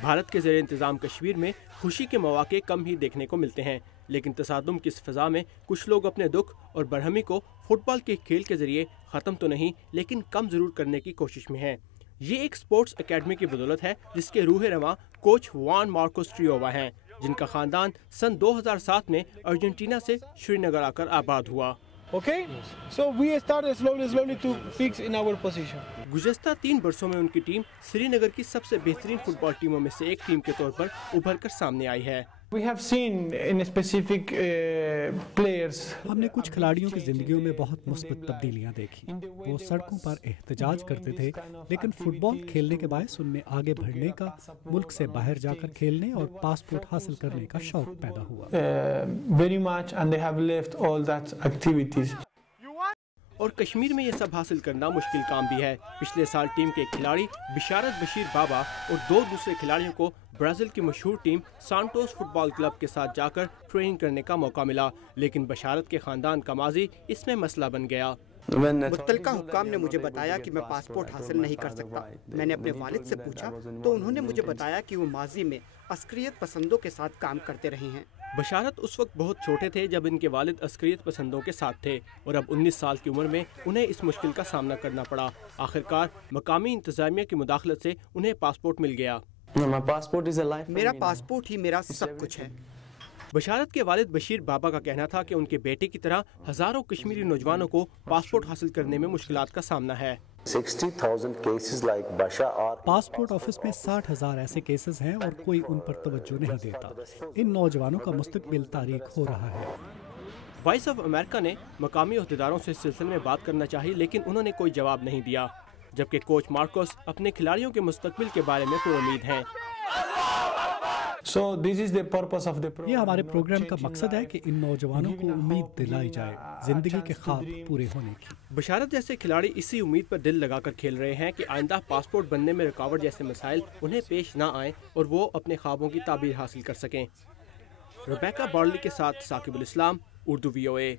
بھارت کے زیر انتظام کشمیر میں خوشی کے مواقع کم ہی دیکھنے کو ملتے ہیں، لیکن تصادم کی اس فضا میں کچھ لوگ اپنے دکھ اور برہمی کو فٹ بال کے کھیل کے ذریعے ختم تو نہیں لیکن کم ضرور کرنے کی کوشش میں ہیں۔ یہ ایک سپورٹس اکیڈمی کی بدولت ہے جس کے روح رواں کوچ وان مارکوس ٹریووا ہیں، جن کا خاندان سن 2007 میں ارجنٹینا سے شری نگر آ کر آباد ہوا۔ Okay, so we started slowly to fix in our position. گزشتہ 3 برسوں میں ان کی ٹیم سری نگر کی سب سے بہترین فٹ بال ٹیموں میں سے ایک ٹیم کے طور پر ابھر کر سامنے آئی ہے۔ We have seen in specific players. ہم نے کچھ کھلاڑیوں کی زندگیوں میں بہت مثبت تبدیلیاں دیکھی۔ وہ سڑکوں پر احتجاج کرتے تھے لیکن فٹ بال کھیلنے کے باعث ان میں آگے بڑھنے کا، ملک سے باہر جا کر کھیلنے اور پاسپورٹ حاصل کرنے کا شوق پیدا ہوا۔ Very much and they have left all that activities. اور کشمیر میں یہ سب حاصل کرنا مشکل کام بھی ہے۔ پچھلے سال ٹیم کے کھلاڑی بشارت بشیر بابا اور 2 دوسرے کھلاڑیوں کو برازیل کی مشہور ٹیم سانٹوس فٹ بال کلب کے ساتھ جا کر ٹریننگ کرنے کا موقع ملا، لیکن بشارت کے خاندان کا ماضی اس میں مسئلہ بن گیا۔ متعلقہ حکام نے مجھے بتایا کہ میں پاسپورٹ حاصل نہیں کر سکتا۔ میں نے اپنے والد سے پوچھا تو انہوں نے مجھے بتایا کہ وہ ماضی میں عسکریت پسندوں کے ساتھ کام کرتے رہے ہیں۔ بشارت اس وقت بہت چھوٹے تھے جب ان کے والد عسکریت پسندوں کے ساتھ تھے اور اب 19 سال کی عمر میں انہیں اس مشکل کا سامنا کرنا پڑا۔ آخرکار مقامی انتظامیہ کی مداخلت سے انہیں پاسپورٹ مل گیا۔ میرا پاسپورٹ ہی میرا سب کچھ ہے۔ بشارت کے والد بشیر بابا کا کہنا تھا کہ ان کے بیٹے کی طرح ہزاروں کشمیری نوجوانوں کو پاسپورٹ حاصل کرنے میں مشکلات کا سامنا ہے۔ 60,000 cases like Basha are passport office میں 60,000 ایسے کیسز ہیں اور کوئی ان پر توجہ نہیں دیتا۔ ان نوجوانوں کا مستقبل تاریک ہو رہا ہے۔ وائس آف امریکہ نے مقامی عہدیداروں سے اس سلسلے میں بات کرنا چاہی لیکن انہوں نے کوئی جواب نہیں دیا، جبکہ کوچ مارکوس اپنے کھلاڑیوں کے مستقبل کے بارے میں پر امید ہیں۔ So this is the purpose of the program. یہ ہمارے پروگرام کا مقصد ہے کہ ان نوجوانوں کو امید دلائی جائے زندگی کے خواب پورے ہونے کی۔ بشارت جیسے کھلاڑی اسی امید پر دل لگا کر کھیل رہے ہیں کہ آئندہ پاسپورٹ بننے میں رکاوٹ جیسے مسائل انہیں پیش نہ آئیں اور وہ اپنے خوابوں کی تعبیر حاصل کر سکیں۔ ربیکہ بارلی کے ساتھ ثاقب الاسلام، اردو VOA۔